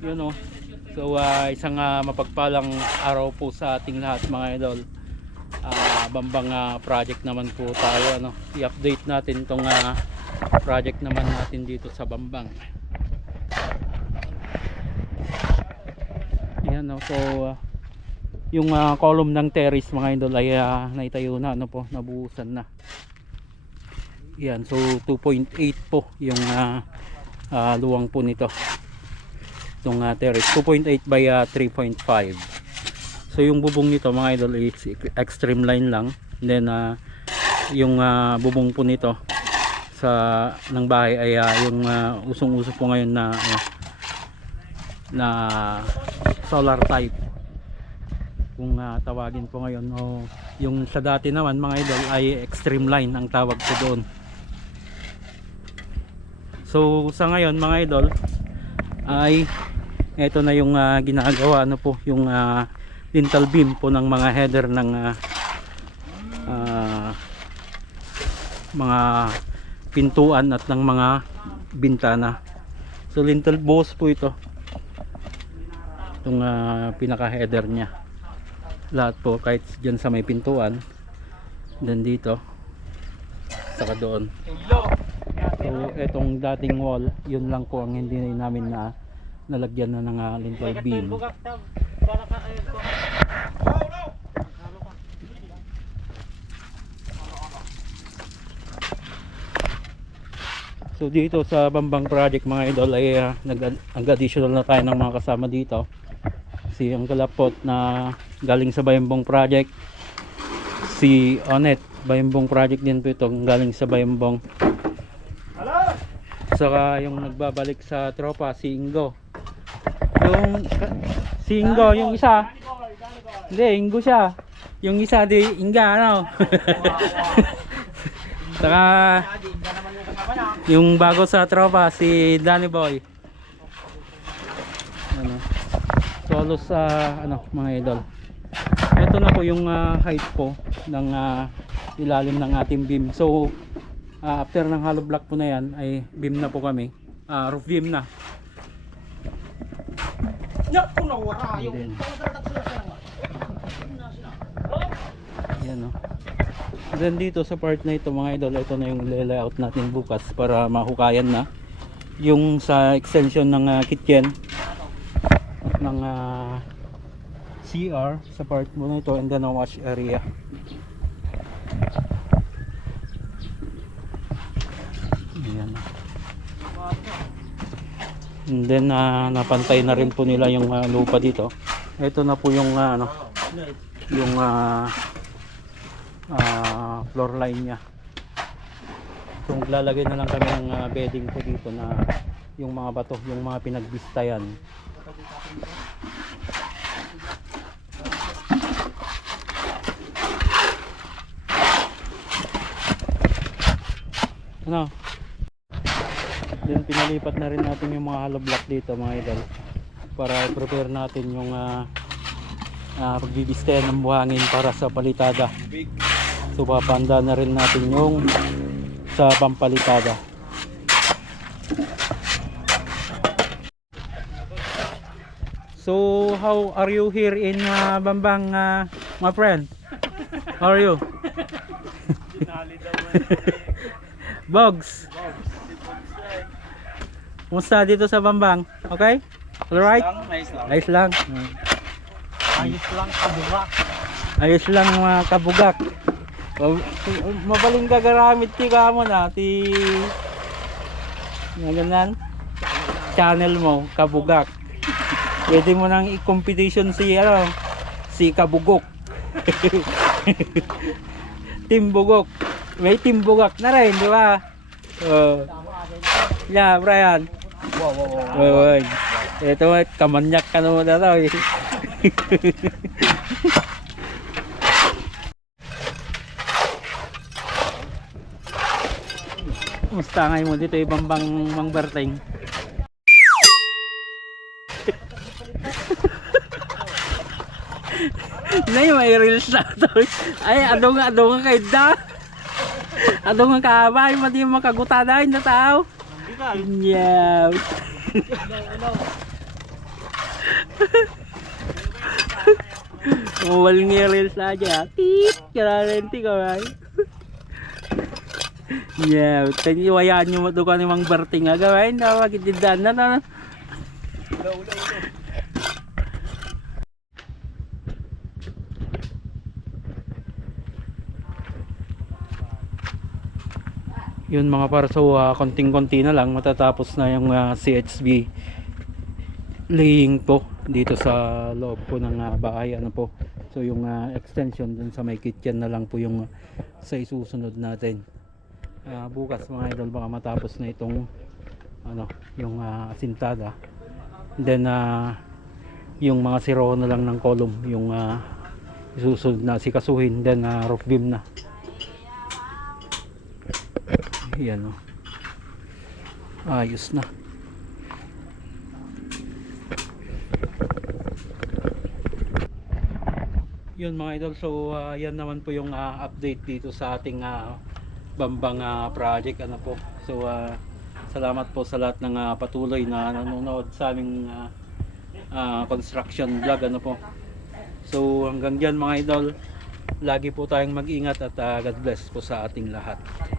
Yun o. So isang mapagpalang araw po sa ating lahat mga idol. Bambang project naman po tayo, ano. I-update natin tong project naman natin dito sa Bambang. Ayan o. So yung column ng terrace mga idol ay naitayo na, ano po, nabuhusan na. Yan, so 2.8 po yung luwang po nito. Itong terrace 2.8 by 3.5. So yung bubong nito mga idol is extreme line lang. And then yung bubong po nito sa ng bahay ay yung usong-uso po ngayon na solar type kung tawagin po ngayon, o yung sa dati naman mga idol ay extreme line ang tawag po doon. So sa ngayon mga idol ay ito na yung ginagawa, ano po, yung lintel beam po ng mga header ng mga pintuan at ng mga bintana. So lintel buhos po ito, itong pinaka header nya lahat po, kahit dyan sa may pintuan, then dito saka doon. So etong dating wall, yun lang po ang hindi namin nalagyan na ng lintel beam. So dito sa Bambang project mga idol ay nag-additional na tayo ng mga kasama dito. Si ang kalapot na galing sa Bayambong project, si Onet Bayambong project din po ito, galing sa Bayambong. Saka yung nagbabalik sa tropa, si Ingo. Yung si Ingo, yung isa. Hindi, Ingo siya. Yung isa di Inga, ano. Saka yung bago sa tropa, si Danny Boy. Ano. Solo sa ano mga idol. Ito na po yung height po ng ilalim ng ating beam. So after ng hollow block po na yan ay beam na po kami, roof beam na. Yan o. Then dito sa part na ito mga idol, ito na yung layout natin bukas para mahukayan na yung sa extension ng kitchen ng CR sa part mo na ito, and then ang wash area. Ayan. And then napantay na rin po nila yung lupa dito. Ito na po yung yung floor line nya. So maglalagay na lang kami ng bedding po dito na yung mga bato, yung mga pinagbistayan. Ano? Then pinalipat na rin natin yung mga hollow block dito mga idol para i-prepare natin yung pagbibistayan ng buhangin para sa palitada. So papanda na rin natin yung sa pampalitada. So how are you here in Bambang, my friend? How are you? Bogs. Kumusta dito sa Bambang? Okay? Alright? Nice lang. Ayos lang kabugak. Ayos lang mga kabugak. Mabaling gagaramit ti ka mo na ti ganyan channel mo kabugak. Pwede mo nang i-competition si kabugok. Team bugok. May team bugak na rin, di ba? Yeah, Brian. Wow. Ito, kamanyak ka naman na daw. Musta ngayon mo dito ibang Mang Berteng? Na yung may reels na to. Ay, adong kay da. Adong kabay, mati makagutadahin na tao. Yeah. Walngiril saja. Tit, kararenti ka ba? Yeah, taniwayaan nyo matukan ni Mang Berting nga gawin. Dapat itindan na. Ulo. Yun mga par, so konting-konti na lang matatapos na yung CHB laying po dito sa loob po ng bahay ano po. So yung extension dun sa may kitchen na lang po yung sa isusunod natin. Bukas mga idol baka matapos na itong ano yung asintada. Then yung mga siro na lang ng column yung isusunod na sikasuhin, then roof beam na. Yan o. Ayos na. Yun mga idol, so yan naman po yung update dito sa ating Bambang project ano po. So salamat po sa lahat ng patuloy na nanonood sa aming construction vlog ano po. So hanggang diyan mga idol, lagi po tayong mag-ingat at God bless po sa ating lahat.